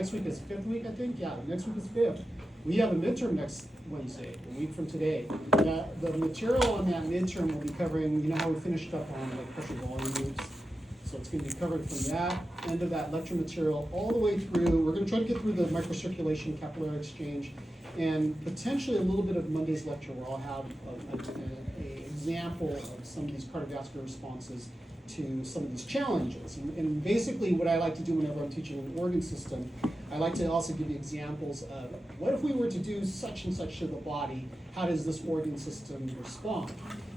next week is fifth week, I think? Yeah, next week is fifth. We have a midterm next Wednesday, a week from today. The material on that midterm will be covering, you know how we finished up on like pressure volume loops? So it's going to be covered from that end of that lecture material all the way through. We're going to try to get through the microcirculation, capillary exchange, and potentially a little bit of Monday's lecture where I'll have an example of some of these cardiovascular responses to some of these challenges. And basically what I like to do whenever I'm teaching an organ system, I like to also give you examples of what if we were to do such and such to the body, how does this organ system respond?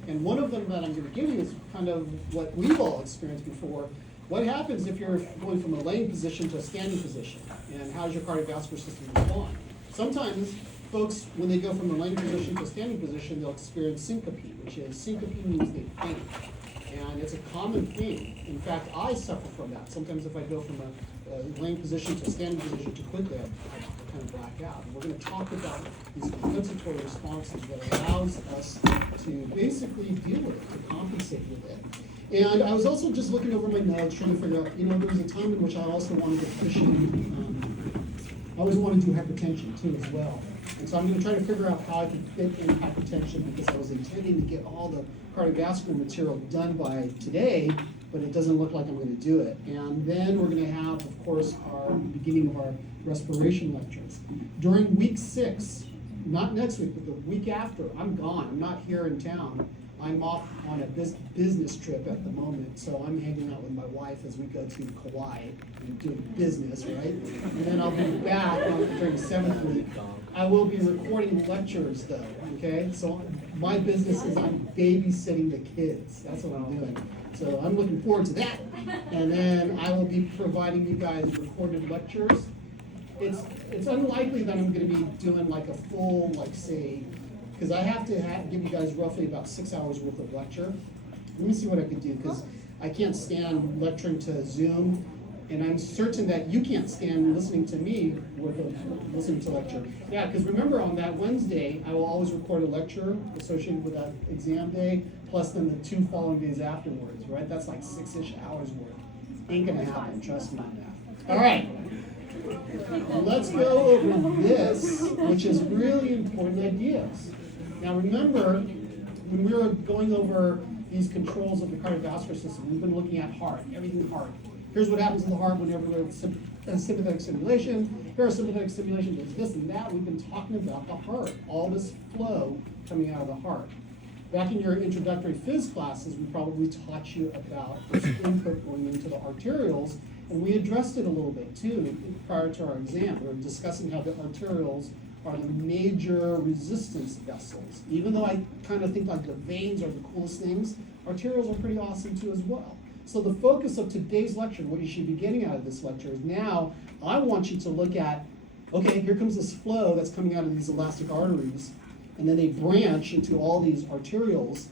And one of them that I'm going to give you is kind of what we've all experienced before. What happens if you're going from a laying position to a standing position? And how does your cardiovascular system respond? Sometimes folks, when they go from a laying position to a standing position, they'll experience syncope, which is syncope means they faint. And it's a common thing. In fact, I suffer from that. Sometimes if I go from a laying position to a standing position too quickly, I kind of black out. And we're going to talk about these compensatory responses that allows us to basically deal with it, to compensate with it. And I was also just looking over my notes, trying to figure out, there was a time in which I also wanted to push in, I always wanted to do hypertension too as well. And so I'm going to try to figure out how I can fit in hypertension because I was intending to get all the cardiovascular material done by today, but it doesn't look like I'm going to do it. And then we're going to have, of course, our beginning of our respiration lectures. During week 6, not next week, but the week after, I'm gone. I'm not here in town. I'm off on a business trip at the moment, so I'm hanging out with my wife as we go to Kauai and doing business, right? And then I'll be back during 7th week. I will be recording lectures though, okay? So my business is I'm babysitting the kids. That's what I'm doing. So I'm looking forward to that. And then I will be providing you guys recorded lectures. It's unlikely that I'm going to be doing like a full, like say, because I have to give you guys roughly about 6 hours worth of lecture. Let me see what I could do, because I can't stand lecturing to Zoom, and I'm certain that you can't stand listening to me listening to lecture. Yeah, because remember on that Wednesday, I will always record a lecture associated with that exam day, plus then the 2 following days afterwards, right? That's like 6-ish hours worth. Ain't gonna happen, trust me on that. All right. Let's go over this, which is really important ideas. Now remember, when we were going over these controls of the cardiovascular system, we've been looking at heart, everything heart. Here's what happens in the heart whenever there's sympathetic stimulation. Parasympathetic stimulation does this and that. We've been talking about the heart, all this flow coming out of the heart. Back in your introductory phys classes, we probably taught you about this input going into the arterioles, and we addressed it a little bit too prior to our exam. We were discussing how the arterioles are the major resistance vessels. Even though I kind of think like the veins are the coolest things, arterioles are pretty awesome too as well. So the focus of today's lecture, what you should be getting out of this lecture is now I want you to look at, okay, here comes this flow that's coming out of these elastic arteries, and then they branch into all these arterioles.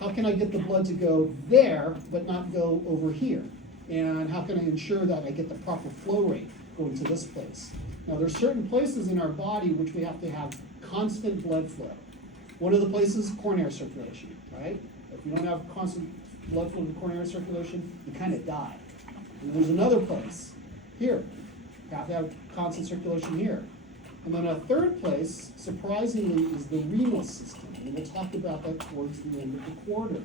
How can I get the blood to go there, but not go over here? And how can I ensure that I get the proper flow rate going to this place? Now, there's certain places in our body which we have to have constant blood flow. One of the places, coronary circulation, right? If you don't have constant blood flow to coronary circulation, you kind of die. And there's another place, here. You have to have constant circulation here. And then a third place, surprisingly, is the renal system. And we'll talk about that towards the end of the quarter.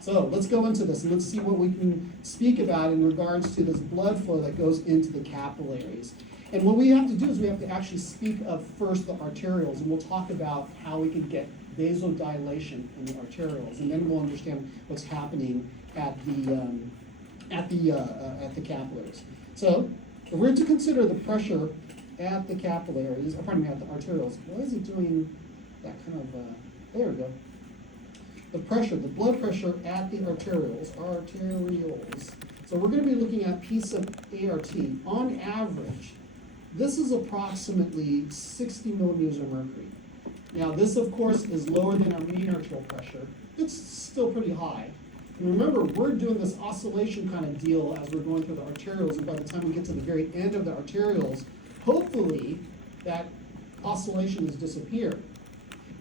So let's go into this and let's see what we can speak about in regards to this blood flow that goes into the capillaries. And what we have to do is we have to actually speak of first the arterioles, and we'll talk about how we can get vasodilation in the arterioles, and then we'll understand what's happening at the capillaries. So if we're to consider the pressure at the capillaries, at the arterioles, why is it doing that kind of, there we go. The pressure, the blood pressure at the arterioles. So we're going to be looking at piece of ART. On average, this is approximately 60 millimeters of mercury. Now this, of course, is lower than our mean arterial pressure. It's still pretty high. And remember, we're doing this oscillation kind of deal as we're going through the arterioles, and by the time we get to the very end of the arterioles, hopefully that oscillation has disappeared.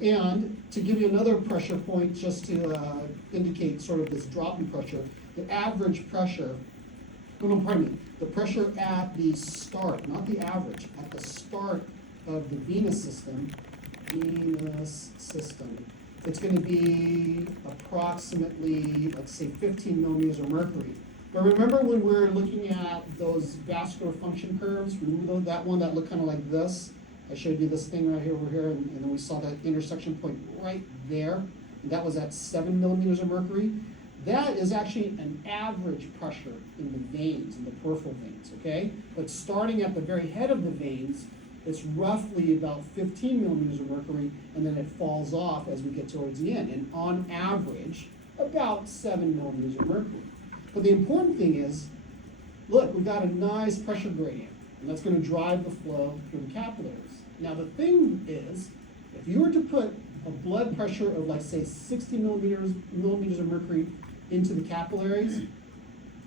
And to give you another pressure point, just to indicate sort of this drop in pressure, the average pressure oh no, pardon me, the pressure at the start, not the average, at the start of the venous system, it's going to be approximately, let's say, 15 millimeters of mercury. But remember when we're looking at those vascular function curves, remember that one that looked kind of like this? I showed you this thing right here, over here, and then we saw that intersection point right there. And that was at 7 millimeters of mercury. That is actually an average pressure in the veins, in the peripheral veins, okay? But starting at the very head of the veins, it's roughly about 15 millimeters of mercury, and then it falls off as we get towards the end. And on average, about 7 millimeters of mercury. But the important thing is, look, we've got a nice pressure gradient, and that's going to drive the flow through the capillaries. Now the thing is, if you were to put a blood pressure of, like, say, 60 millimeters of mercury into the capillaries,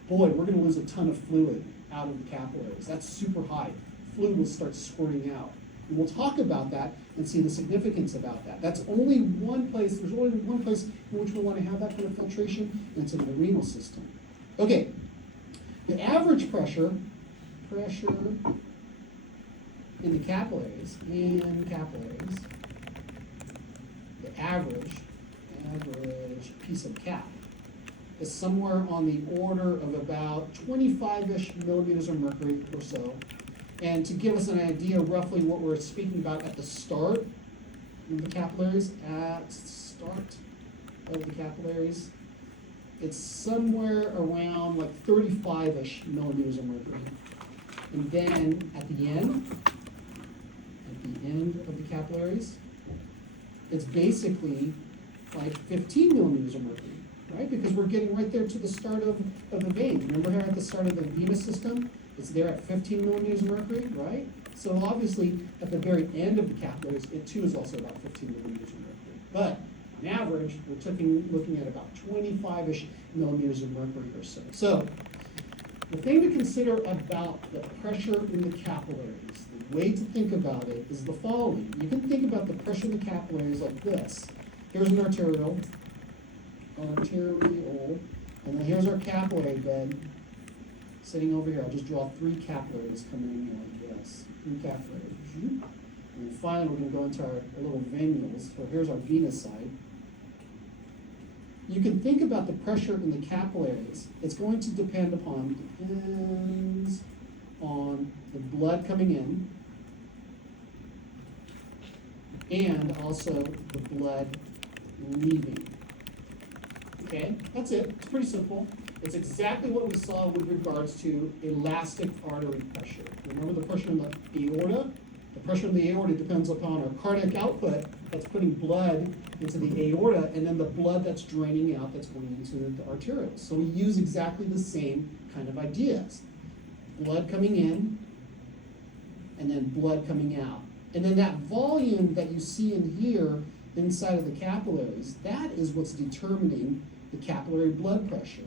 boy, we're going to lose a ton of fluid out of the capillaries. That's super high. Fluid will start squirting out. And we'll talk about that and see the significance about that. That's only one place, there's only one place in which we want to have that kind of filtration, and it's in the renal system. Okay, the average pressure in the capillaries, the average piece of cap is somewhere on the order of about 25-ish millimeters of mercury or so. And to give us an idea roughly what we're speaking about at the start of the capillaries, it's somewhere around like 35-ish millimeters of mercury. And then at the end of the capillaries, it's basically like 15 millimeters of mercury, right? Because we're getting right there to the start of the vein. Remember here at the start of the venous system? It's there at 15 millimeters of mercury, right? So obviously, at the very end of the capillaries, it too is also about 15 millimeters of mercury. But on average, we're looking at about 25-ish millimeters of mercury or so. So the thing to consider about the pressure in the capillaries, the way to think about it is the following. You can think about the pressure in the capillaries like this. Here's an arteriole, and then here's our capillary bed. Sitting over here, I'll just draw 3 capillaries coming in here like this. 3 capillaries. And then finally, we're going to go into our little venules. So here's our venous side. You can think about the pressure in the capillaries. It's going to depends on the blood coming in and also the blood leaving. Okay, that's it. It's pretty simple. It's exactly what we saw with regards to elastic artery pressure. Remember the pressure in the aorta? The pressure in the aorta depends upon our cardiac output that's putting blood into the aorta, and then the blood that's draining out that's going into the arterioles. So we use exactly the same kind of ideas. Blood coming in, and then blood coming out. And then that volume that you see in here inside of the capillaries, that is what's determining the capillary blood pressure.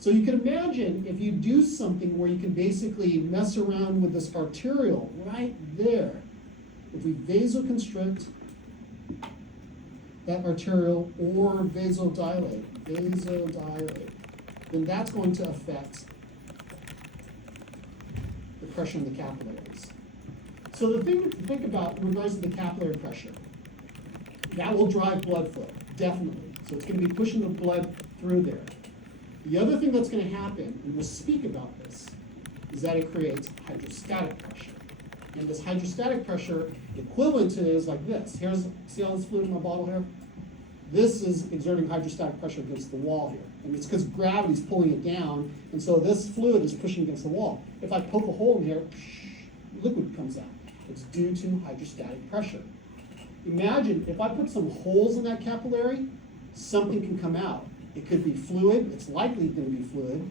So you can imagine if you do something where you can basically mess around with this arteriole right there. If we vasoconstrict that arteriole or vasodilate, then that's going to affect the pressure in the capillaries. So the thing to think about in regards to the capillary pressure, that will drive blood flow, definitely. So it's going to be pushing the blood through there. The other thing that's going to happen, and we'll speak about this, is that it creates hydrostatic pressure. And this hydrostatic pressure, equivalent to it is like this. See all this fluid in my bottle here? This is exerting hydrostatic pressure against the wall here. And it's because gravity's pulling it down, and so this fluid is pushing against the wall. If I poke a hole in here, liquid comes out. It's due to hydrostatic pressure. Imagine if I put some holes in that capillary, something can come out. It could be fluid, it's likely going to be fluid.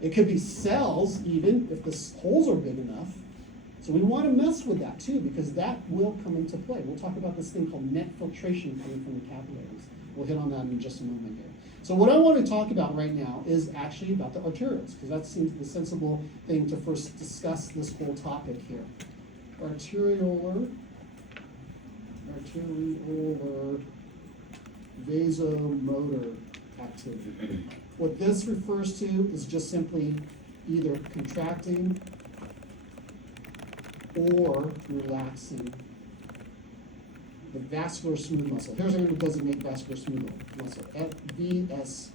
It could be cells even, if the holes are big enough. So we want to mess with that too, because that will come into play. We'll talk about this thing called net filtration coming from the capillaries. We'll hit on that in just a moment here. So what I want to talk about right now is actually about the arterioles, because that seems the sensible thing to first discuss this whole topic here. Arteriolar vasomotor activity. What this refers to is just simply either contracting or relaxing the vascular smooth muscle. Here's how I'm going to designate vascular smooth muscle, VSN.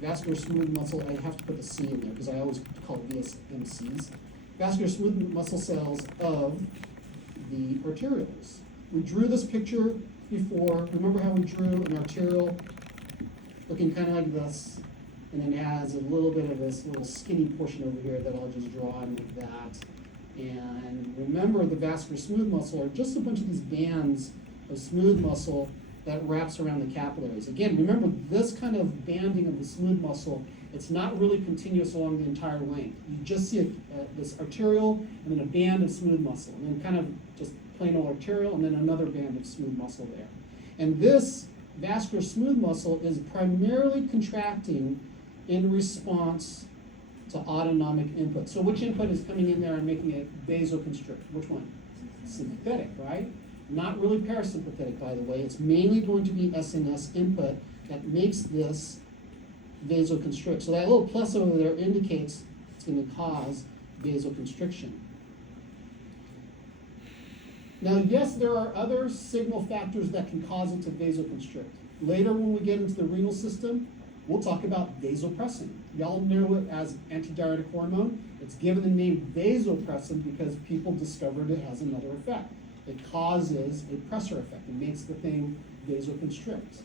Vascular smooth muscle, I have to put the C in there because I always call it VSMCs. Vascular smooth muscle cells of the arterioles. We drew this picture before. Remember how we drew an arteriole looking kind of like this, and then it has a little bit of this little skinny portion over here that I'll just draw in like that. And remember, the vascular smooth muscle are just a bunch of these bands of smooth muscle that wraps around the capillaries. Again, remember this kind of banding of the smooth muscle, it's not really continuous along the entire length. You just see this arteriole and then a band of smooth muscle, and then kind of just plain old arteriole, and then another band of smooth muscle there. And this vascular smooth muscle is primarily contracting in response to autonomic input. So which input is coming in there and making it vasoconstrict? Which one? Sympathetic, right? Not really parasympathetic, by the way. It's mainly going to be SNS input that makes this vasoconstrict. So that little plus over there indicates it's going to cause vasoconstriction. Now, yes, there are other signal factors that can cause it to vasoconstrict. Later, when we get into the renal system, we'll talk about vasopressin. Y'all know it as antidiuretic hormone. It's given the name vasopressin because people discovered it has another effect. It causes a pressor effect. It makes the thing vasoconstrict.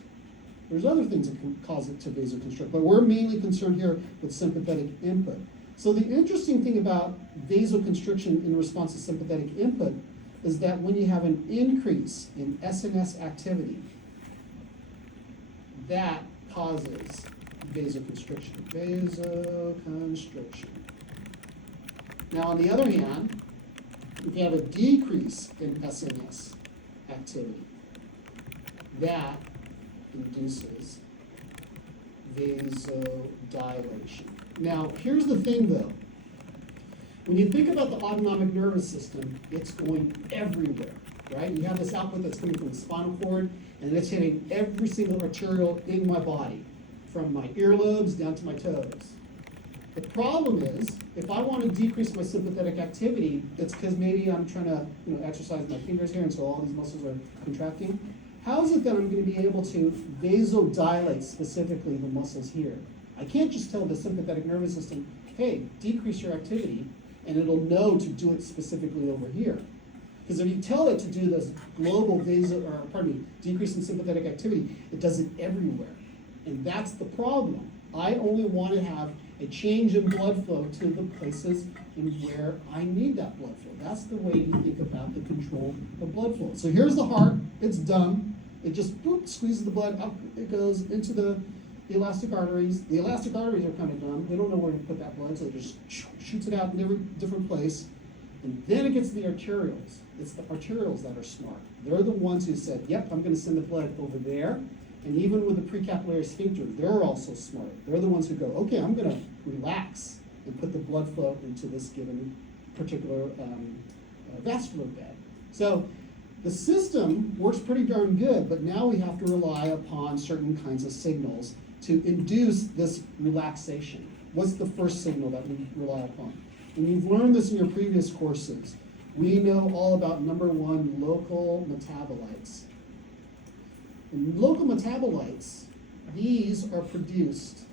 There's other things that can cause it to vasoconstrict, but we're mainly concerned here with sympathetic input. So the interesting thing about vasoconstriction in response to sympathetic input is that when you have an increase in SNS activity, that causes vasoconstriction. Vasoconstriction. Now, on the other hand, if you have a decrease in SNS activity, that induces vasodilation. Now, here's the thing though. When you think about the autonomic nervous system, it's going everywhere, right? You have this output that's coming from the spinal cord, and it's hitting every single arteriole in my body, from my earlobes down to my toes. The problem is, if I want to decrease my sympathetic activity, it's because maybe I'm trying to exercise my fingers here, and so all these muscles are contracting. How is it that I'm going to be able to vasodilate specifically the muscles here? I can't just tell the sympathetic nervous system, hey, decrease your activity, and it'll know to do it specifically over here. Because if you tell it to do this global decrease in sympathetic activity, it does it everywhere. And that's the problem. I only want to have a change in blood flow to the places in where I need that blood flow. That's the way you think about the control of blood flow. So here's the heart. It's dumb. It just squeezes the blood up. It goes into the elastic arteries. The elastic arteries are kind of dumb. They don't know where to put that blood, so it just shoots it out in every different place. And then it gets to the arterioles. It's the arterioles that are smart. They're the ones who said, yep, I'm going to send the blood over there. And even with the precapillary sphincter, they're also smart. They're the ones who go, okay, I'm going to relax and put the blood flow into this given particular vascular bed. So the system works pretty darn good, but now we have to rely upon certain kinds of signals to induce this relaxation. What's the first signal that we rely upon? And you've learned this in your previous courses. We know all about number one, local metabolites. And local metabolites, these are produced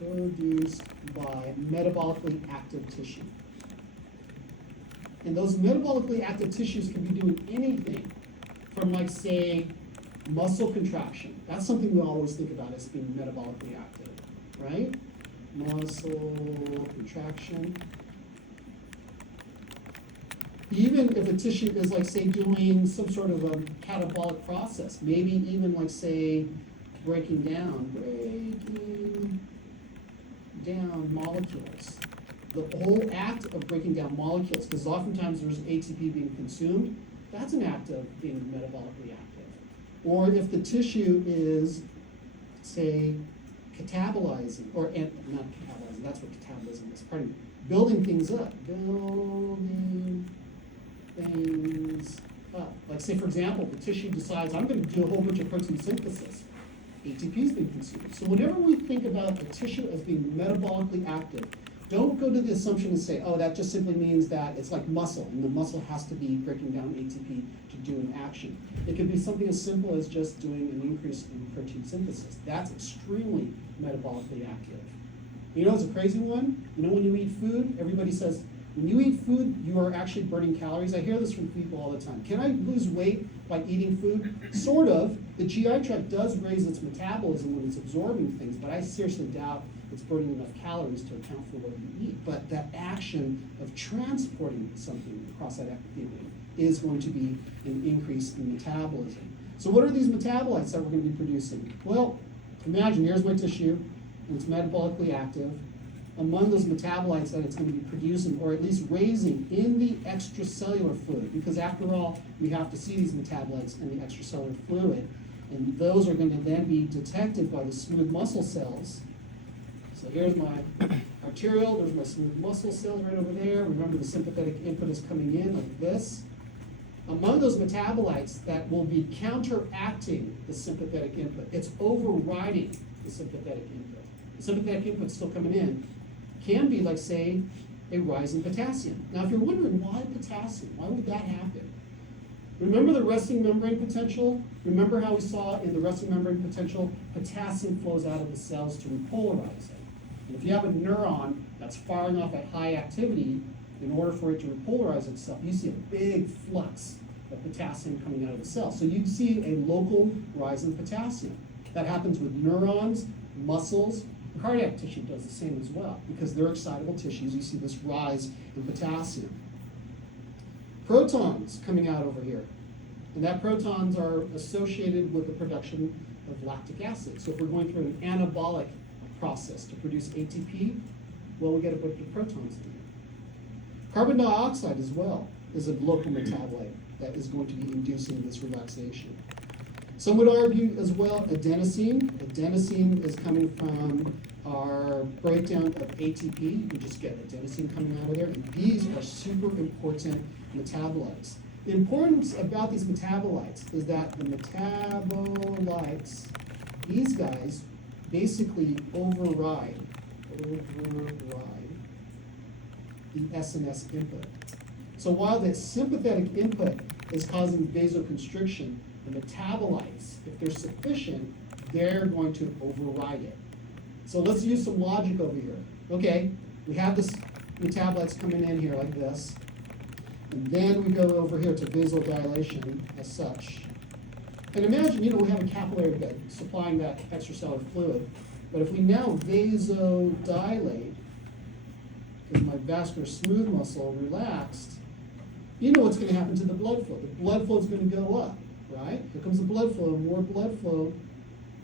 by metabolically active tissue. And those metabolically active tissues can be doing anything from, like, say, muscle contraction. That's something we always think about as being metabolically active, right? Muscle contraction. Even if a tissue is, like, say, doing some sort of a catabolic process, maybe even, like, say, breaking down molecules. The whole act of breaking down molecules, because oftentimes there's ATP being consumed, that's an act of being metabolically active. Or if the tissue is, say, catabolizing, or not catabolizing, that's what catabolism is, pardon me, building things up. Building things up. Like, say, for example, the tissue decides, I'm going to do a whole bunch of protein synthesis. ATP is being consumed. So whenever we think about a tissue as being metabolically active, don't go to the assumption and say, oh, that just simply means that it's like muscle, and the muscle has to be breaking down ATP to do an action. It could be something as simple as just doing an increase in protein synthesis. That's extremely metabolically active. You know, it's a crazy one. You know, when you eat food, everybody says, when you eat food, you are actually burning calories. I hear this from people all the time. Can I lose weight by eating food? Sort of. The GI tract does raise its metabolism when it's absorbing things, but I seriously doubt it's burning enough calories to account for what you eat. But that action of transporting something across that epithelium is going to be an increase in metabolism. So what are these metabolites that we're going to be producing? Well, imagine here's my tissue, and it's metabolically active. Among those metabolites that it's going to be producing, or at least raising in the extracellular fluid, because after all, we have to see these metabolites in the extracellular fluid, and those are going to then be detected by the smooth muscle cells. So here's my arterial, there's my smooth muscle cells right over there. Remember, the sympathetic input is coming in like this. Among those metabolites that will be counteracting the sympathetic input, it's overriding the sympathetic input. The sympathetic input still coming in, can be like, say, a rise in potassium. Now, if you're wondering why potassium, why would that happen? Remember the resting membrane potential? Remember how we saw in the resting membrane potential, potassium flows out of the cells to repolarize it. And if you have a neuron that's firing off at high activity, in order for it to repolarize itself, you see a big flux of potassium coming out of the cell. So you see a local rise in potassium. That happens with neurons, muscles. Cardiac tissue does the same as well, because they're excitable tissues. You see this rise in potassium. Protons coming out over here, and that protons are associated with the production of lactic acid. So if we're going through an anabolic process to produce ATP, well, we get a bunch of protons in there. Carbon dioxide as well is a local metabolite that is going to be inducing this relaxation. Some would argue as well adenosine. Adenosine is coming from our breakdown of ATP. You can just get adenosine coming out of there. And these are super important metabolites. The importance about these metabolites is that the metabolites, these guys, basically override the SNS input. So while the sympathetic input is causing vasoconstriction, the metabolites, if they're sufficient, they're going to override it. So let's use some logic over here. Okay, we have this metabolites coming in here like this, and then we go over here to vasodilation as such. And imagine, we have a capillary bed supplying that extracellular fluid, but if we now vasodilate, because my vascular smooth muscle relaxed, you know what's going to happen to the blood flow. The blood flow is going to go up, right? Here comes the blood flow, more blood flow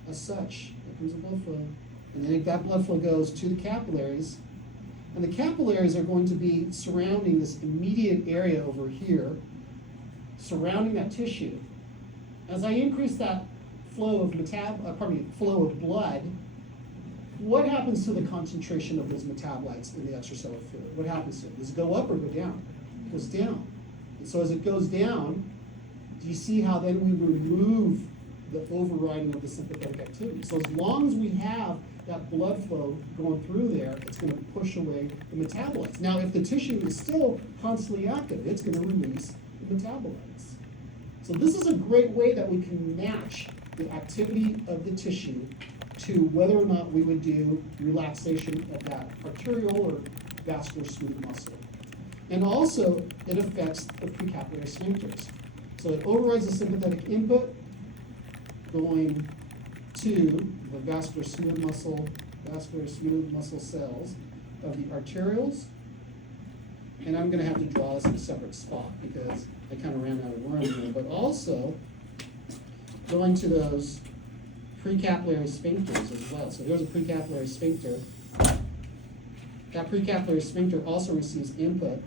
as such. Here comes the blood flow. And then that blood flow goes to the capillaries, and the capillaries are going to be surrounding this immediate area over here, surrounding that tissue. As I increase that flow of flow of blood, what happens to the concentration of those metabolites in the extracellular fluid? What happens to it? Does it go up or go down? It goes down. And so as it goes down, do you see how then we remove the overriding of the sympathetic activity? So as long as we have that blood flow going through there, it's going to push away the metabolites. Now, if the tissue is still constantly active, it's going to release the metabolites. So this is a great way that we can match the activity of the tissue to whether or not we would do relaxation of that arterial or vascular smooth muscle. And also, it affects the precapillary sphincters. So it overrides the sympathetic input going to the vascular smooth muscle cells of the arterioles. And I'm going to have to draw this in a separate spot because I kind of ran out of room here. But also going to those precapillary sphincters as well. So here's a precapillary sphincter. That precapillary sphincter also receives input,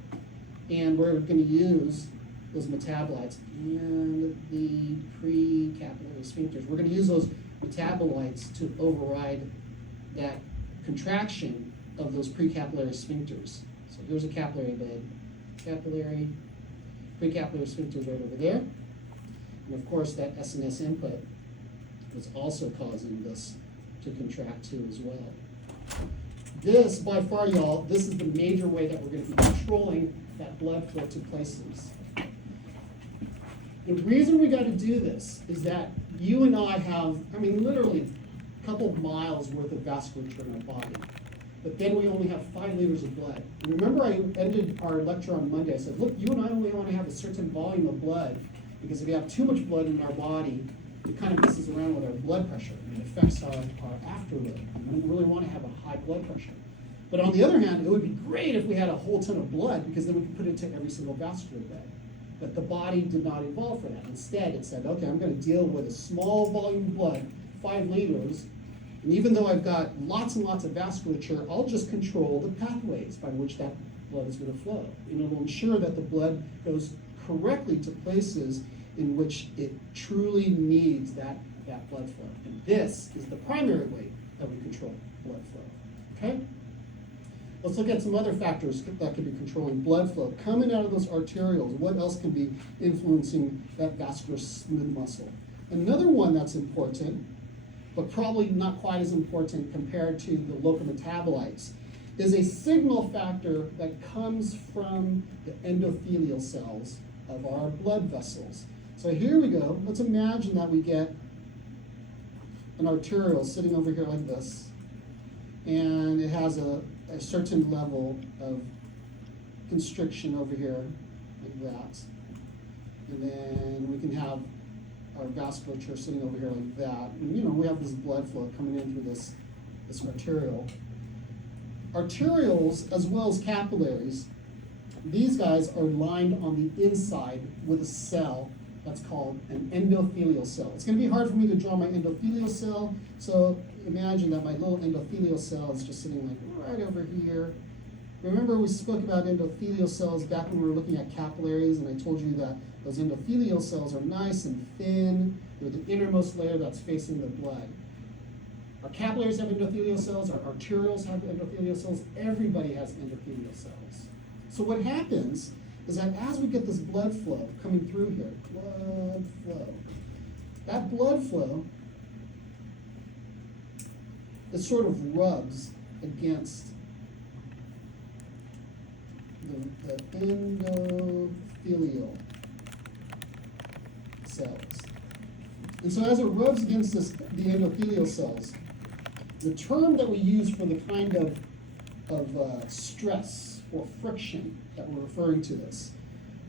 and we're going to use those metabolites and the precapillary sphincters. We're going to use those metabolites to override that contraction of those precapillary sphincters. So here's a capillary bed. Precapillary sphincters right over there. And of course that SNS input is also causing this to contract too as well. This, by far, y'all, this is the major way that we're going to be controlling that blood flow to places. The reason we got to do this is that you and I have, literally a couple of miles worth of vasculature in our body. But then we only have 5 liters of blood. And remember, I ended our lecture on Monday. I said, look, you and I only want to have a certain volume of blood, because if we have too much blood in our body, it kind of messes around with our blood pressure, and it affects our afterload. We don't really want to have a high blood pressure. But on the other hand, it would be great if we had a whole ton of blood, because then we could put it to every single vascular bed. But the body did not evolve for that. Instead, it said, okay, I'm going to deal with a small volume of blood, 5 liters, and even though I've got lots and lots of vasculature, I'll just control the pathways by which that blood is going to flow. And it will ensure that the blood goes correctly to places in which it truly needs that blood flow. And this is the primary way that we control blood flow. Okay? Let's look at some other factors that can be controlling blood flow. Coming out of those arterioles, what else can be influencing that vascular smooth muscle? Another one that's important, but probably not quite as important compared to the local metabolites, is a signal factor that comes from the endothelial cells of our blood vessels. So here we go. Let's imagine that we get an arteriole sitting over here like this, and it has a certain level of constriction over here, like that. And then we can have our vasculature sitting over here like that. And we have this blood flow coming in through this arteriole. Arterioles, as well as capillaries, these guys are lined on the inside with a cell that's called an endothelial cell. It's going to be hard for me to draw my endothelial cell, so imagine that my little endothelial cell is just sitting like right over here. Remember, we spoke about endothelial cells back when we were looking at capillaries, and I told you that those endothelial cells are nice and thin. They're the innermost layer that's facing the blood. Our capillaries have endothelial cells, our arterioles have endothelial cells, everybody has endothelial cells. So what happens is that as we get this blood flow coming through here, that blood flow, it sort of rubs against the endothelial cells. And so as it rubs against the endothelial cells, the term that we use for the kind of stress or friction that we're referring to this,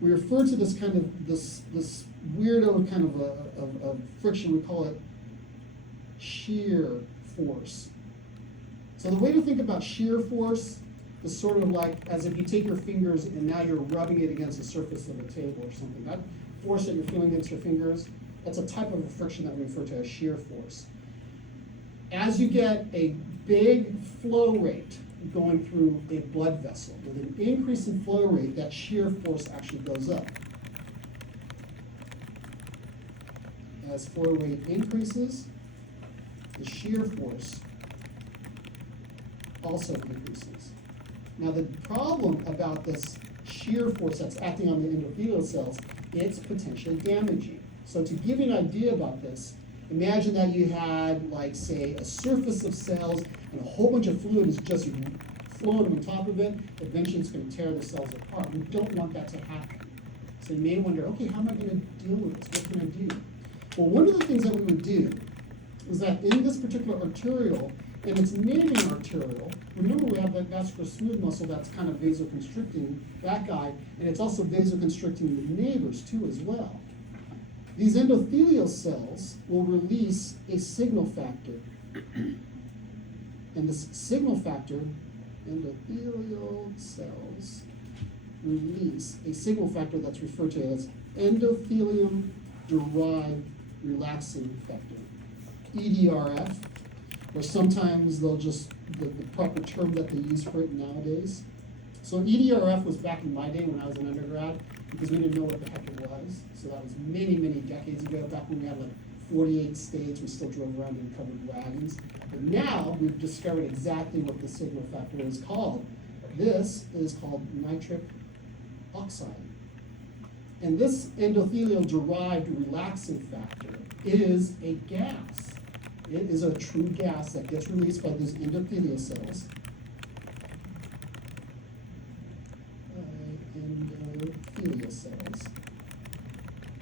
we refer to this kind of this weirdo kind of friction. We call it shear force. So the way to think about shear force is sort of like as if you take your fingers and now you're rubbing it against the surface of a table or something. That force that you're feeling against your fingers, that's a type of a friction that we refer to as shear force. As you get a big flow rate going through a blood vessel, with an increase in flow rate, that shear force actually goes up. As flow rate increases, the shear force also increases. Now the problem about this shear force that's acting on the endothelial cells, it's potentially damaging. So to give you an idea about this, imagine that you had, like, say, a surface of cells and a whole bunch of fluid is just flowing on top of it. Eventually it's going to tear the cells apart. We don't want that to happen. So you may wonder, okay, how am I going to deal with this? What can I do? Well, one of the things that we would do is that in this particular arteriole, and it's naming arteriole, remember we have that vascular smooth muscle that's kind of vasoconstricting that guy, and it's also vasoconstricting the neighbors too as well. These endothelial cells will release a signal factor. And this signal factor, endothelial cells release a signal factor that's referred to as endothelium-derived relaxin factor, EDRF, or sometimes they'll just, the proper term that they use for it nowadays. So EDRF was back in my day when I was an undergrad, because we didn't know what the heck it was. So that was many, many decades ago, back when we had like 48 states, we still drove around in covered wagons. But now we've discovered exactly what the signal factor is called. This is called nitric oxide. And this endothelial-derived relaxing factor is a gas. It is a true gas that gets released by those endothelial cells. Endothelial cells.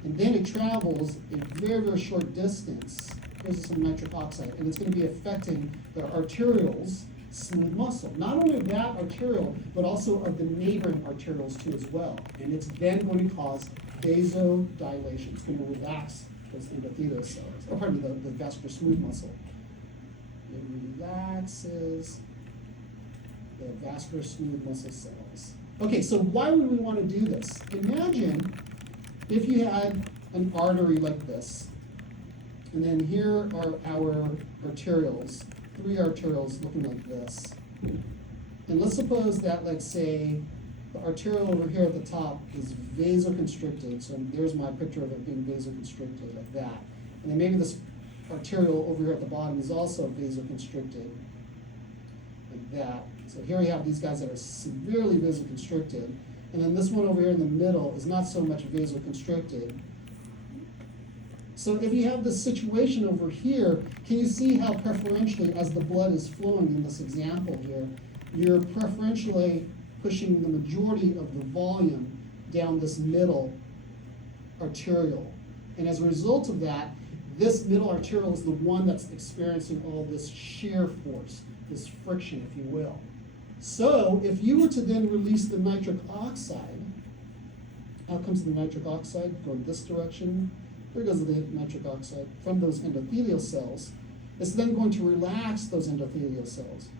And then it travels a very, very short distance, goes to some nitric oxide, and it's going to be affecting the arterioles, smooth muscle. Not only of that arteriole, but also of the neighboring arterioles too as well. And it's then going to cause vasodilation. It's going to relax those endothelial cells, or pardon me, the vascular smooth muscle. It relaxes the vascular smooth muscle cells. Okay, so why would we want to do this? Imagine if you had an artery like this, and then here are our arterioles, 3 arterioles looking like this. And let's suppose that, let's say, the arteriole over here at the top is vasoconstricted. So there's my picture of it being vasoconstricted like that. And then maybe this arteriole over here at the bottom is also vasoconstricted like that. So here we have these guys that are severely vasoconstricted. And then this one over here in the middle is not so much vasoconstricted. So if you have this situation over here, can you see how preferentially, as the blood is flowing in this example here, you're preferentially pushing the majority of the volume down this middle arteriole. And as a result of that, this middle arteriole is the one that's experiencing all this shear force, this friction, if you will. So if you were to then release the nitric oxide, out comes the nitric oxide going this direction. There goes the nitric oxide from those endothelial cells. It's then going to relax those endothelial cells.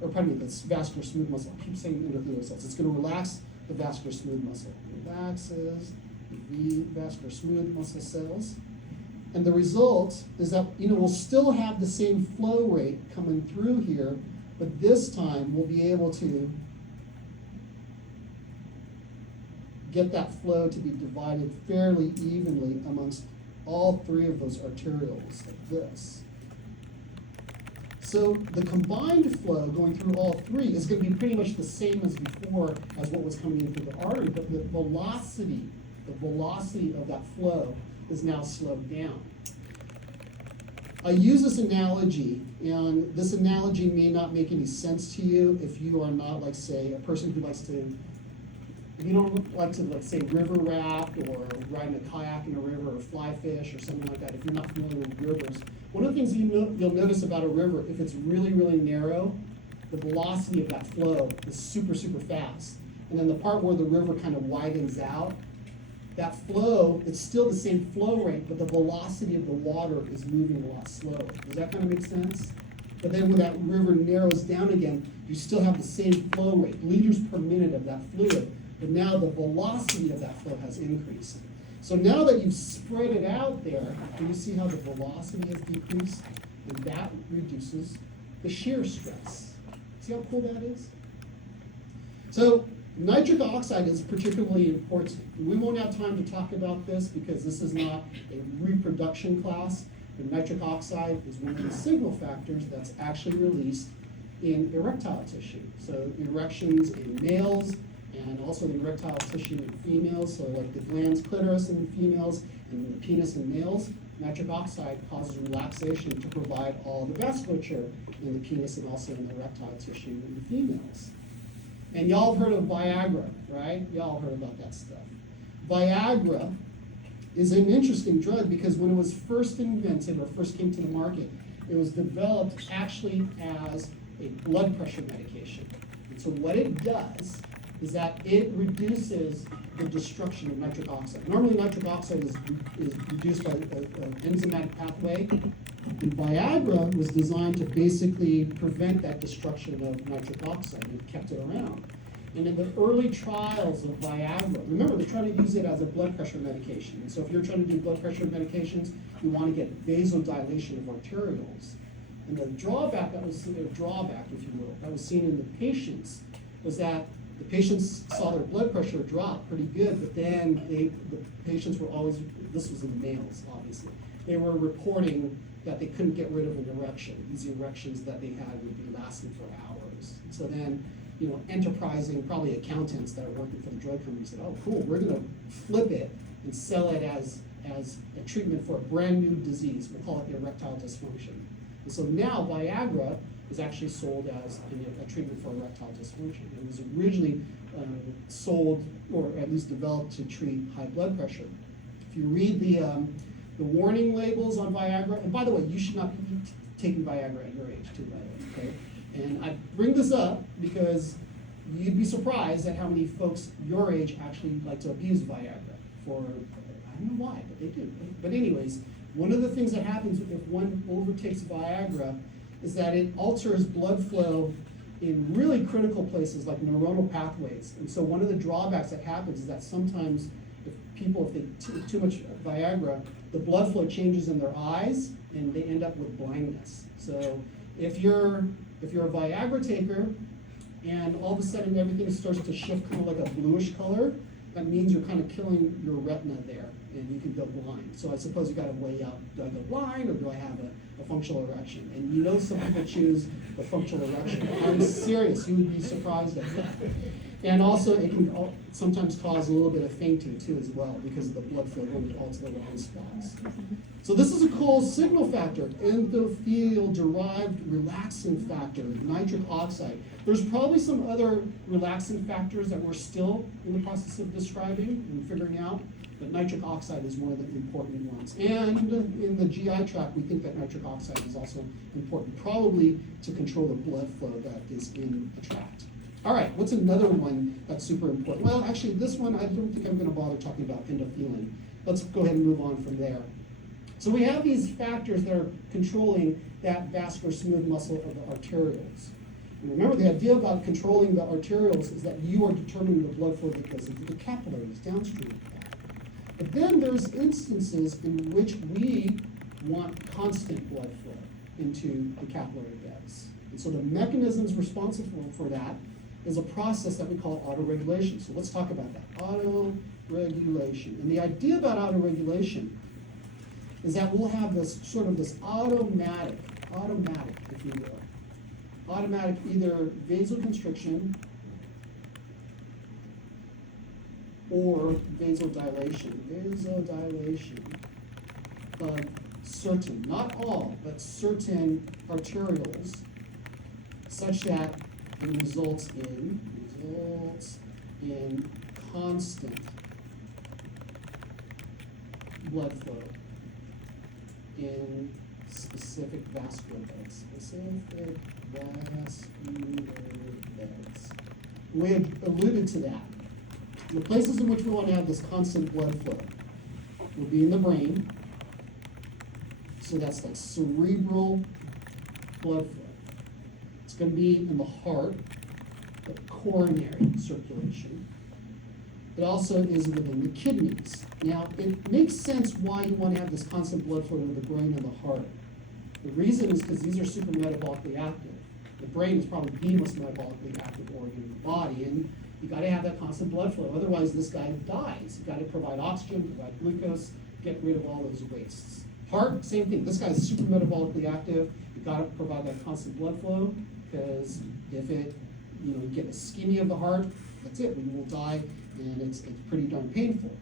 Or pardon me, this vascular smooth muscle. I keep saying endothelial cells. It's going to relax the vascular smooth muscle. Relaxes the vascular smooth muscle cells. And the result is that, we'll still have the same flow rate coming through here, but this time we'll be able to get that flow to be divided fairly evenly amongst all 3 of those arterioles, like this. So the combined flow going through all 3 is going to be pretty much the same as before as what was coming in through the artery, but the velocity of that flow is now slowed down. I use this analogy, and this analogy may not make any sense to you if you are not, like, say, a person who likes to, if you don't like to, let's say, river raft or ride in a kayak in a river or fly fish or something like that, if you're not familiar with rivers, one of the things you'll notice about a river, if it's really, really narrow, the velocity of that flow is super, super fast. And then the part where the river kind of widens out, that flow, it's still the same flow rate, but the velocity of the water is moving a lot slower. Does that kind of make sense? But then when that river narrows down again, you still have the same flow rate, liters per minute of that fluid, but now the velocity of that flow has increased. So now that you've spread it out there, do you see how the velocity has decreased? And that reduces the shear stress. See how cool that is? So nitric oxide is particularly important. We won't have time to talk about this because this is not a reproduction class. But nitric oxide is one of the signal factors that's actually released in erectile tissue. So erections in males and also the erectile tissue in females. So like the glans clitoris in females and the penis in males, nitric oxide causes relaxation to provide all the vasculature in the penis and also in the erectile tissue in the females. And y'all have heard of Viagra, right? Y'all heard about that stuff. Viagra is an interesting drug because when it was first invented or first came to the market, it was developed actually as a blood pressure medication. And so what it does is that it reduces the destruction of nitric oxide. Normally nitric oxide is reduced by an enzymatic pathway. And Viagra was designed to basically prevent that destruction of nitric oxide and kept it around. And in the early trials of Viagra, remember they're trying to use it as a blood pressure medication. And so if you're trying to do blood pressure medications, you want to get vasodilation of arterioles. And the drawback, if you will, that was seen in the patients was that the patients saw their blood pressure drop pretty good, but then the patients were always, this was in the males, obviously, they were reporting that they couldn't get rid of an erection. These erections that they had would be lasting for hours. So then enterprising, probably accountants that are working for the drug company said, oh, cool, we're gonna flip it and sell it as a treatment for a brand new disease. We'll call it erectile dysfunction. And so now Viagra is actually sold as a treatment for erectile dysfunction. It was originally sold, or at least developed, to treat high blood pressure. If you read the warning labels on Viagra, and by the way, you should not be taking Viagra at your age too, by the way, okay? And I bring this up because you'd be surprised at how many folks your age actually like to abuse Viagra for, I don't know why, but they do. But anyways, one of the things that happens if one overtakes Viagra is that it alters blood flow in really critical places like neuronal pathways. And so one of the drawbacks that happens is that sometimes if they take too much Viagra, the blood flow changes in their eyes and they end up with blindness. So if you're a Viagra taker and all of a sudden everything starts to shift kind of like a bluish color, that means you're kind of killing your retina there and you can go blind. So I suppose you got to weigh out, do I go blind or do I have a functional erection? And some people choose the functional erection. I'm serious, you would be surprised at that. And also it can sometimes cause a little bit of fainting too as well because of the blood flow going all to the wrong spots. So this is a cool signal factor, endothelial-derived relaxin factor, nitric oxide. There's probably some other relaxin factors that we're still in the process of describing and figuring out, but nitric oxide is one of the important ones. And in the GI tract, we think that nitric oxide is also important, probably to control the blood flow that is in the tract. All right, what's another one that's super important? Well, actually, this one, I don't think I'm going to bother talking about endothelin. Let's go ahead and move on from there. So we have these factors that are controlling that vascular smooth muscle of the arterioles. And remember, the idea about controlling the arterioles is that you are determining the blood flow that goes into the capillaries downstream of that. But then there's instances in which we want constant blood flow into the capillary beds. And so the mechanisms responsible for that is a process that we call autoregulation. So let's talk about that. Autoregulation. And the idea about autoregulation is that we'll have this automatic, if you will, automatic either vasoconstriction or vasodilation of certain, not all, but certain arterioles, such that it results in constant blood flow in specific vascular beds. We have alluded to that. The places in which we want to have this constant blood flow will be in the brain. So that's like cerebral blood flow. It's going to be in the heart, the coronary circulation. It also is within the kidneys. Now, it makes sense why you want to have this constant blood flow to the brain and the heart. The reason is because these are super metabolically active. The brain is probably the most metabolically active organ in the body, and you got to have that constant blood flow. Otherwise, this guy dies. You got to provide oxygen, provide glucose, get rid of all those wastes. Heart, same thing. This guy's super metabolically active. You got to provide that constant blood flow because if you get ischemia of the heart, that's it. We will die, and it's pretty darn painful.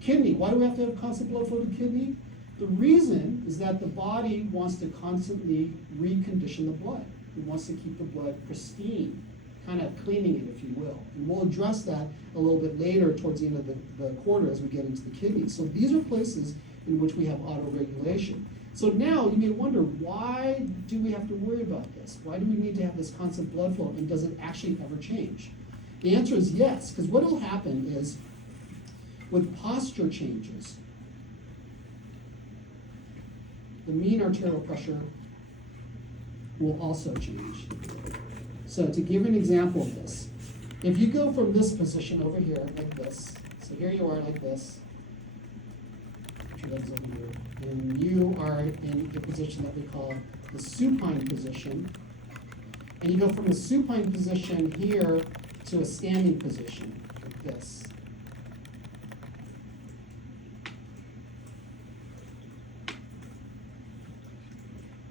Kidney. Why do we have to have constant blood flow to the kidney? The reason is that the body wants to constantly recondition the blood. It wants to keep the blood pristine, kind of cleaning it, if you will. And we'll address that a little bit later towards the end of the quarter as we get into the kidneys. So these are places in which we have autoregulation. So now you may wonder, why do we have to worry about this? Why do we need to have this constant blood flow, and does it actually ever change? The answer is yes, because what will happen is with posture changes, the mean arterial pressure will also change. So to give an example of this, if you go from this position over here like this, so here you are like this, put your legs over here, and you are in the position that we call the supine position, and you go from the supine position here to a standing position like this.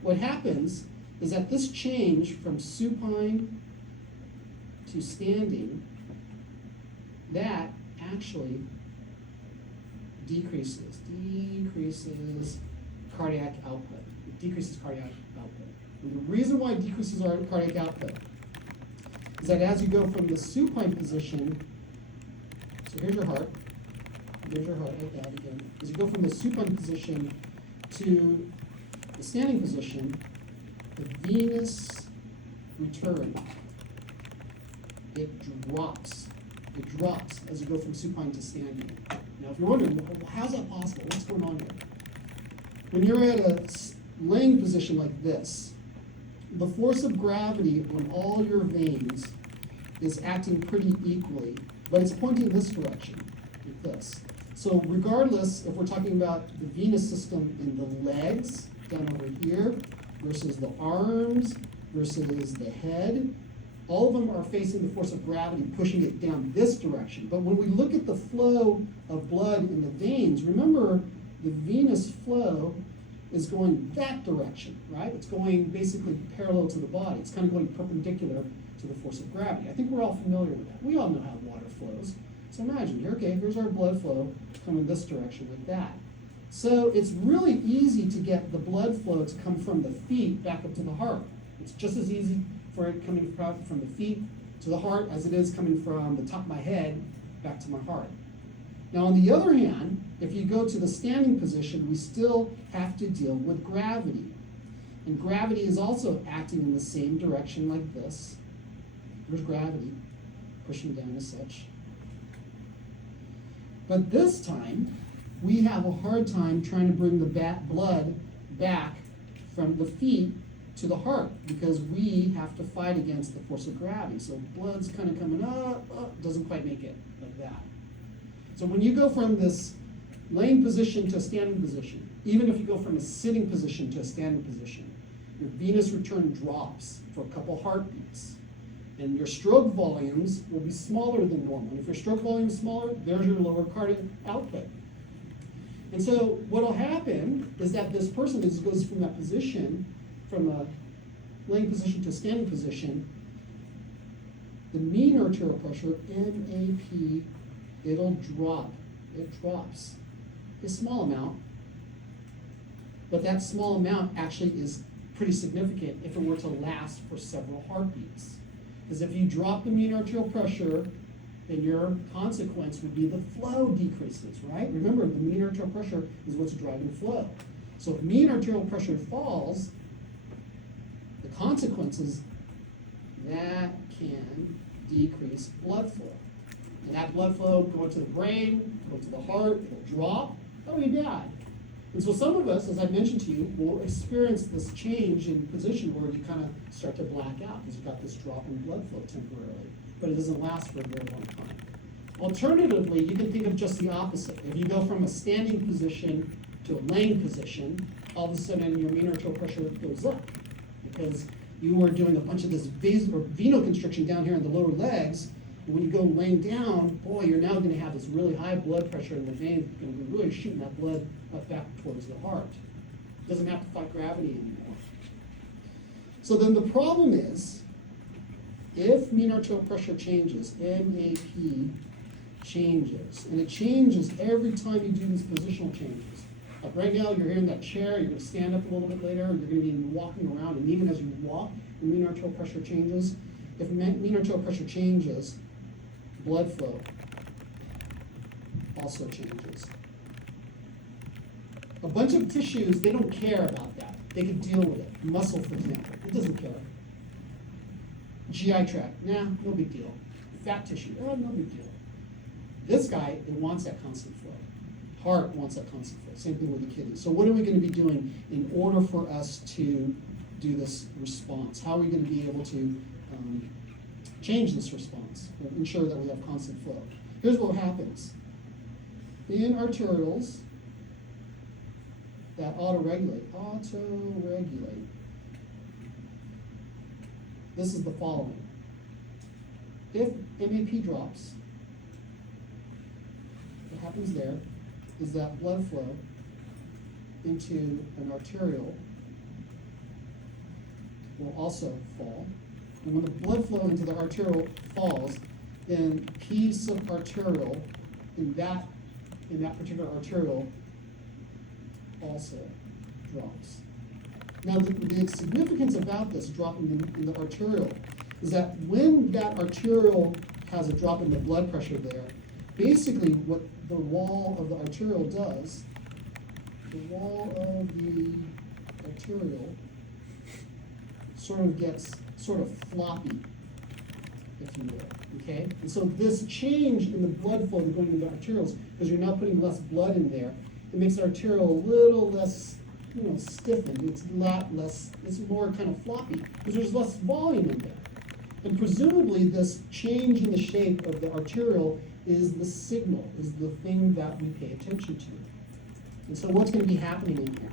What happens is that this change from supine to standing, that actually decreases cardiac output. It decreases cardiac output. And the reason why it decreases our cardiac output is that as you go from the supine position, so here's your heart like that again. As you go from the supine position to the standing position, the venous return, it drops. It drops as you go from supine to standing. Now, if you're wondering, well, how's that possible? What's going on here? When you're at a laying position like this, the force of gravity on all your veins is acting pretty equally, but it's pointing this direction, like this. So regardless if we're talking about the venous system in the legs, down over here, versus the arms, versus the head, all of them are facing the force of gravity pushing it down this direction. But when we look at the flow of blood in the veins, remember the venous flow is going that direction, right? It's going basically parallel to the body. It's kind of going perpendicular to the force of gravity. I think we're all familiar with that. We all know how water flows. So imagine, here, okay, here's our blood flow coming this direction like that. So it's really easy to get the blood flow to come from the feet back up to the heart. It's just as easy for it coming from the feet to the heart as it is coming from the top of my head back to my heart. Now, on the other hand, if you go to the standing position, we still have to deal with gravity. And gravity is also acting in the same direction like this. There's gravity pushing down as such. But this time, we have a hard time trying to bring the blood back from the feet to the heart because we have to fight against the force of gravity. So blood's kind of coming up, doesn't quite make it like that. So when you go from this laying position to a standing position, even if you go from a sitting position to a standing position, your venous return drops for a couple heartbeats. And your stroke volumes will be smaller than normal. And if your stroke volume is smaller, there's your lower cardiac output. And so what will happen is that this person, as goes from that position, from a laying position to a standing position, the mean arterial pressure, MAP, it'll drop. It drops a small amount, but that small amount actually is pretty significant if it were to last for several heartbeats. Because if you drop the mean arterial pressure, then your consequence would be the flow decreases, right? Remember, the mean arterial pressure is what's driving flow. So if mean arterial pressure falls, the consequence is that can decrease blood flow. And that blood flow go to the brain, go to the heart, it'll drop, that'll be bad. And so some of us, as I mentioned to you, will experience this change in position where you kind of start to black out because you've got this drop in blood flow temporarily, but it doesn't last for a very long time. Alternatively, you can think of just the opposite. If you go from a standing position to a laying position, all of a sudden your mean arterial pressure goes up because you are doing a bunch of this venoconstriction down here in the lower legs. And when you go laying down, boy, you're now going to have this really high blood pressure in the veins. You're going to be really shooting that blood up back towards the heart. It doesn't have to fight gravity anymore. So then the problem is, if mean arterial pressure changes, MAP changes, and it changes every time you do these positional changes. Like right now, you're here in that chair, you're going to stand up a little bit later, you're going to be walking around, and even as you walk, the mean arterial pressure changes. If mean arterial pressure changes, blood flow also changes. A bunch of tissues, they don't care about that. They can deal with it. Muscle, for example, it doesn't care. GI tract, nah, no big deal. Fat tissue, no big deal. This guy, it wants that constant flow. Heart wants that constant flow. Same thing with the kidneys. So what are we going to be doing in order for us to do this response? How are we going to be able to change this response and ensure that we have constant flow? Here's what happens. In arterioles that auto-regulate, this is the following. If MAP drops, what happens there is that blood flow into an arteriole will also fall. And when the blood flow into the arteriole falls, then P subarterial in that particular arteriole also drops. Now, the significance about this dropping in the arteriole is that when that arteriole has a drop in the blood pressure there, basically what the wall of the arteriole does, the wall of the arteriole gets sort of floppy, if you will, okay? And so this change in the blood flow going into the arterioles, because you're now putting less blood in there, it makes the arteriole a little less, stiffened. It's it's more kind of floppy, because there's less volume in there. And presumably this change in the shape of the arteriole is the signal, is the thing that we pay attention to. And so what's going to be happening in here?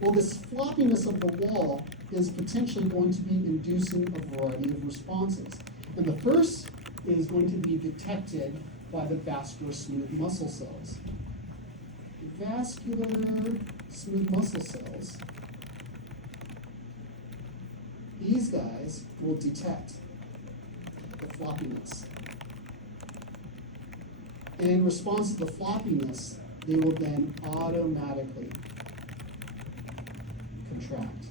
Well, this floppiness of the wall is potentially going to be inducing a variety of responses. And the first is going to be detected by the vascular smooth muscle cells. Vascular smooth muscle cells, these guys will detect the floppiness. And in response to the floppiness, they will then automatically contract.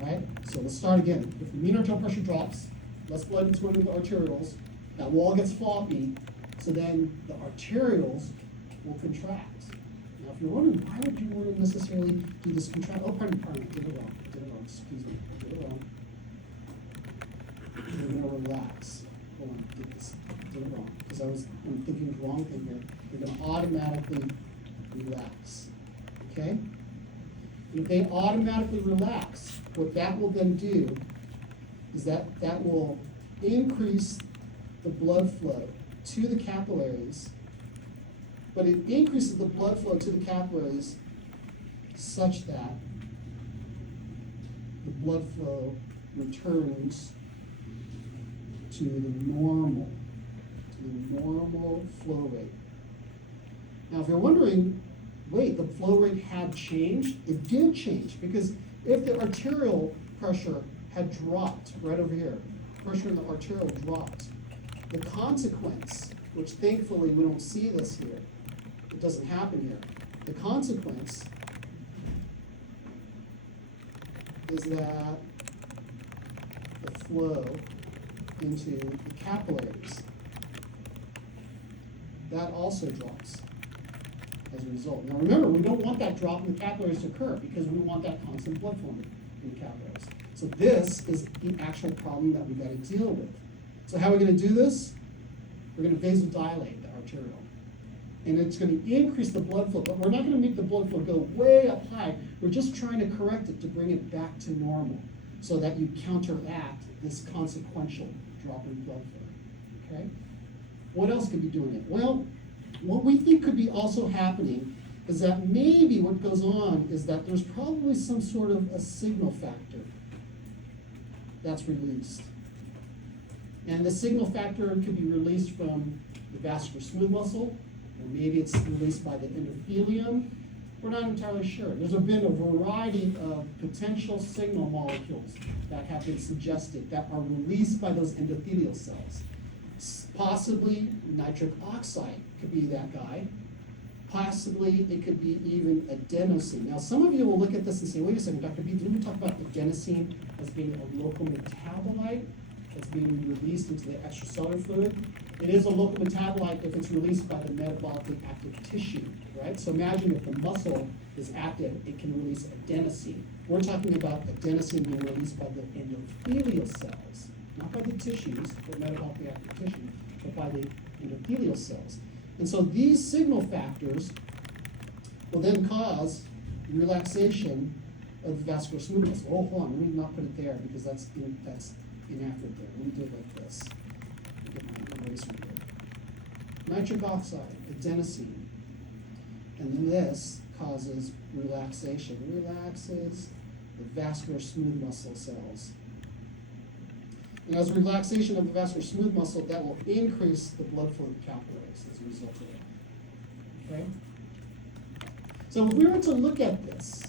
All right? So let's start again. If the mean arterial pressure drops, less blood is going into the arterioles, that wall gets floppy, so then the arterioles will contract. Now, if you're wondering, why would you want to necessarily do this contract? Oh, pardon, I did it wrong, excuse me, I did it wrong. We're going to relax. Hold on, did it wrong, because I'm thinking the wrong thing here. They're going to automatically relax, okay? And if they automatically relax, what that will then do is that will increase the blood flow to the capillaries, but it increases the blood flow to the capillaries such that the blood flow returns to the normal flow rate. Now, if you're wondering, wait, the flow rate had changed? It did change, because if the arterial pressure had dropped right over here, pressure in the arterial dropped, the consequence, which thankfully we don't see this here, it doesn't happen here. The consequence is that the flow into the capillaries, that also drops as a result. Now remember, we don't want that drop in the capillaries to occur, because we want that constant blood flow in the capillaries. So this is the actual problem that we've got to deal with. So how are we going to do this? We're going to vasodilate the arteriole. And it's going to increase the blood flow, but we're not going to make the blood flow go way up high. We're just trying to correct it to bring it back to normal, so that you counteract this consequential drop in blood flow, okay? What else could be doing it? Well, what we think could be also happening is that maybe what goes on is that there's probably some sort of a signal factor that's released. And the signal factor could be released from the vascular smooth muscle, or maybe it's released by the endothelium. We're not entirely sure. There's been a variety of potential signal molecules that have been suggested that are released by those endothelial cells. Possibly nitric oxide could be that guy. Possibly it could be even adenosine. Now, some of you will look at this and say, wait a second, Dr. B, didn't we talk about adenosine as being a local metabolite that's being released into the extracellular fluid? It is a local metabolite if it's released by the metabolically active tissue, right? So imagine if the muscle is active, it can release adenosine. We're talking about adenosine being released by the endothelial cells, not by the tissues, but metabolically active tissue, but by the endothelial cells. And so these signal factors will then cause relaxation of the vascular smooth muscle. Oh, hold on, let me not put it there, because that's inaccurate there. Let me do it like this. Get my eraser here. Nitric oxide, adenosine, and then this causes relaxation. Relaxes the vascular smooth muscle cells. And as a relaxation of the vascular smooth muscle, that will increase the blood flow to the capillaries as a result of it. Okay? So if we were to look at this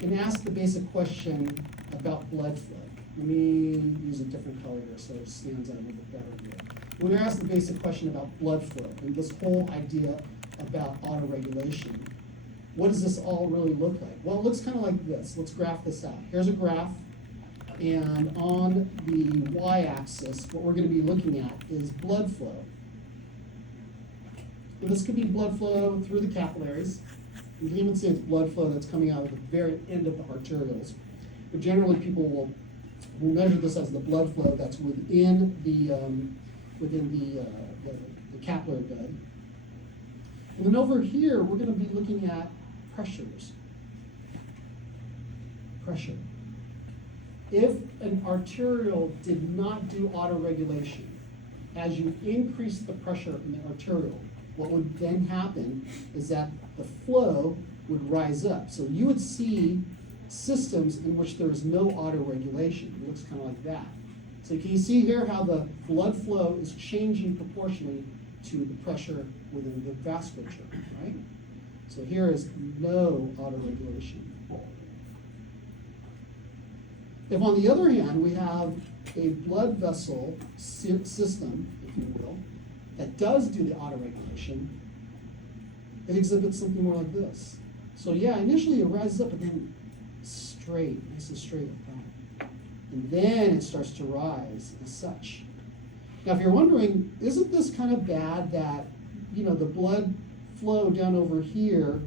and ask the basic question about blood flow, Let me use a different color here so it stands out a little bit better here. When you're asked the basic question about blood flow and this whole idea about autoregulation, what does this all really look like? Well, it looks kind of like this. Let's graph this out. Here's a graph, and on the y-axis, what we're going to be looking at is blood flow. And this could be blood flow through the capillaries. You can even see it's blood flow that's coming out at the very end of the arterioles. But generally, people will measure this as the blood flow that's within the capillary bed. And then over here, we're going to be looking at pressures. Pressure. If an arteriole did not do autoregulation, as you increase the pressure in the arteriole, what would then happen is that the flow would rise up. So you would see systems in which there is no autoregulation. It looks kind of like that. So can you see here how the blood flow is changing proportionally to the pressure within the vasculature, right? So here is no autoregulation. If on the other hand, we have a blood vessel system, if you will, that does do the autoregulation, it exhibits something more like this. So yeah, initially it rises up, but then straight, nice and straight like that. And then it starts to rise as such. Now, if you're wondering, isn't this kind of bad that, you know, the blood flow down over here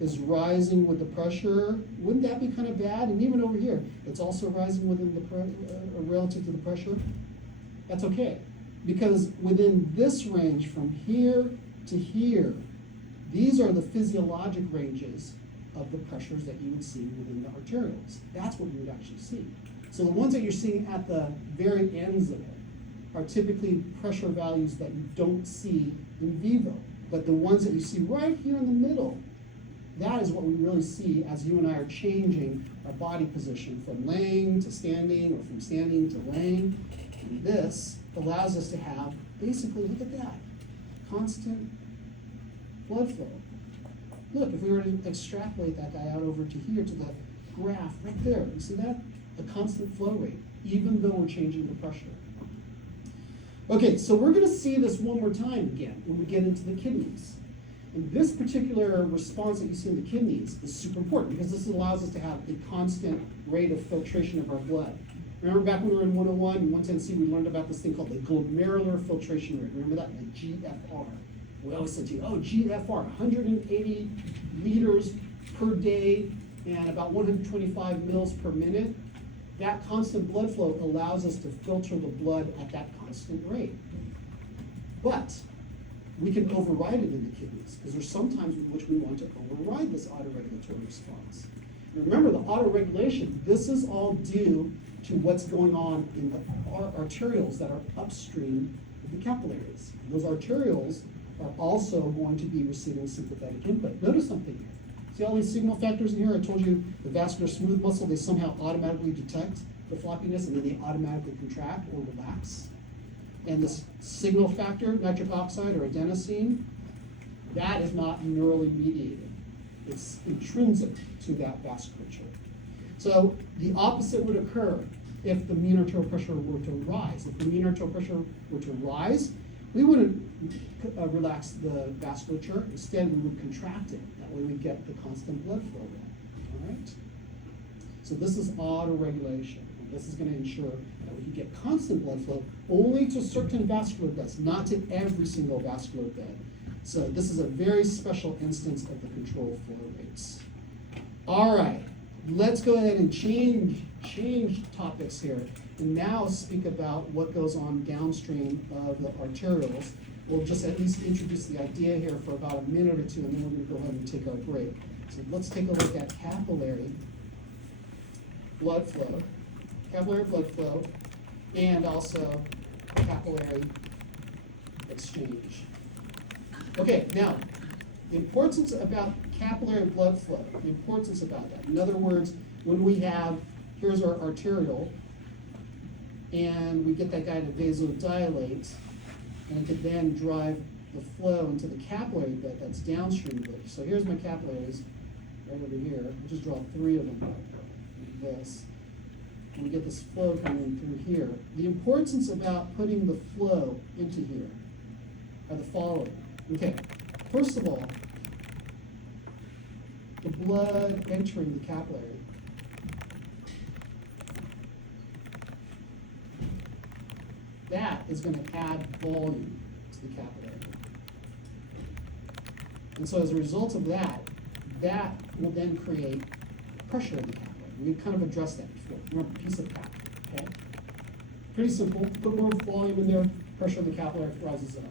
is rising with the pressure? Wouldn't that be kind of bad? And even over here, it's also rising within the relative to the pressure. That's okay, because within this range from here to here, these are the physiologic ranges of the pressures that you would see within the arterioles. That's what you would actually see. So the ones that you're seeing at the very ends of it are typically pressure values that you don't see in vivo. But the ones that you see right here in the middle, that is what we really see as you and I are changing our body position from laying to standing, or from standing to laying. And this allows us to have, basically, look at that, constant blood flow. Look, if we were to extrapolate that guy out over to here, to the graph right there, you see that? A constant flow rate, even though we're changing the pressure. Okay, so we're going to see this one more time again when we get into the kidneys. And this particular response that you see in the kidneys is super important because this allows us to have a constant rate of filtration of our blood. Remember back when we were in 101 and 110C, we learned about this thing called the glomerular filtration rate. Remember that? The GFR. We always said to you, oh, GFR, 180 liters per day and about 125 mils per minute. That constant blood flow allows us to filter the blood at that constant rate. But we can override it in the kidneys because there's some times in which we want to override this autoregulatory response. And remember, the autoregulation, this is all due to what's going on in the arterioles that are upstream of the capillaries. And those arterioles are also going to be receiving sympathetic input. Notice something here. See all these signal factors in here? I told you the vascular smooth muscle, they somehow automatically detect the floppiness and then they automatically contract or relax. And this signal factor, nitric oxide or adenosine, that is not neurally mediated. It's intrinsic to that vasculature. So the opposite would occur if the mean arterial pressure were to rise. If the mean arterial pressure were to rise, we wouldn't relax the vasculature. Instead, we would contract it. That way we get the constant blood flow rate. All right? So this is autoregulation. And this is going to ensure that we can get constant blood flow only to certain vascular beds, not to every single vascular bed. So this is a very special instance of the control flow rates. All right, let's go ahead and change topics here and now speak about what goes on downstream of the arterioles. We'll just at least introduce the idea here for about a minute or two, and then we're going to go ahead and take our break. So let's take a look at capillary blood flow, and also capillary exchange. Okay, now, the importance about capillary blood flow, the importance about that. In other words, when we have, here's our arteriole, and we get that guy to vasodilate, and it could then drive the flow into the capillary bed that's downstream of it. So here's my capillaries, right over here. I'll just draw 3 of them like this. and we get this flow coming through here. The importance about putting the flow into here are the following. Okay, first of all, the blood entering the capillary. That is going to add volume to the capillary. And so as a result of that, that will then create pressure in the capillary. We kind of addressed that before. Remember, piece of cap, okay? Pretty simple. Put more volume in there, pressure of the capillary rises up.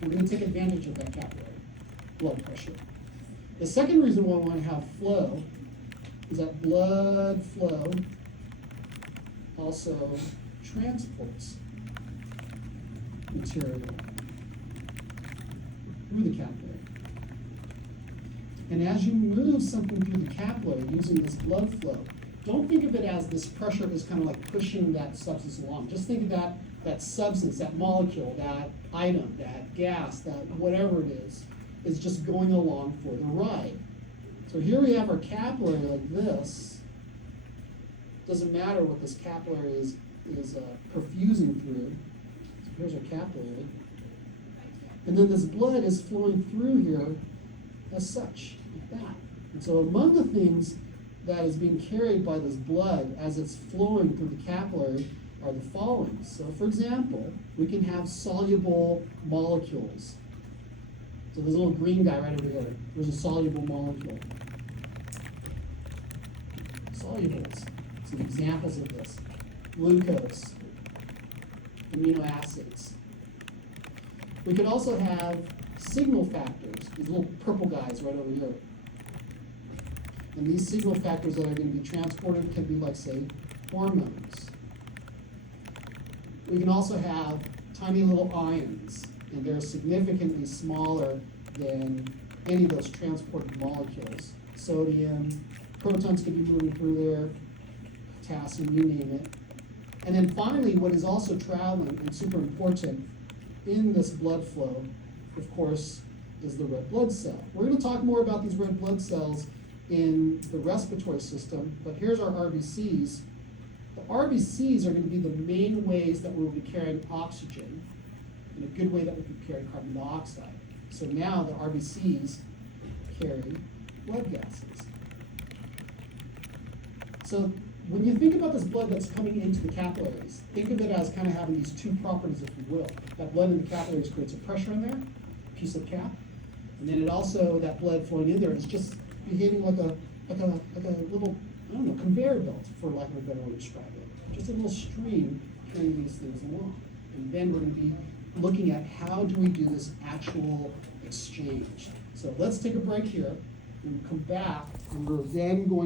We're going to take advantage of that capillary blood pressure. The second reason why we want to have flow is that blood flow also transports material through the capillary. And as you move something through the capillary using this blood flow, don't think of it as this pressure is kind of like pushing that substance along. Just think of that substance, that molecule, that item, that gas, that whatever it is just going along for the ride. So here we have our capillary like this. Doesn't matter what this capillary is perfusing through. So here's our capillary. And then this blood is flowing through here as such, like that. And so among the things that is being carried by this blood as it's flowing through the capillary are the following. So for example, we can have soluble molecules. So this little green guy right over here, there's a soluble molecule. Solubles, some examples of this. Glucose, amino acids. We could also have signal factors, these little purple guys right over here. And these signal factors that are going to be transported can be like, say, hormones. We can also have tiny little ions, and they're significantly smaller than any of those transported molecules. Sodium, protons could be moving through there, potassium, you name it. And then finally, what is also traveling and super important in this blood flow, of course, is the red blood cell. We're going to talk more about these red blood cells in the respiratory system, but here's our RBCs. The RBCs are going to be the main ways that we'll be carrying oxygen, in a good way that we can carry carbon dioxide. So now the RBCs carry blood gases. So when you think about this blood that's coming into the capillaries, think of it as kind of having these two properties, if you will. That blood in the capillaries creates a pressure in there, a piece of cap, and then it also, that blood flowing in there is just behaving like a little, I don't know, conveyor belt, for lack of a better way to describe it. Just a little stream carrying these things along. And then we're going to be looking at how do we do this actual exchange. So let's take a break here and come back, and we're then going to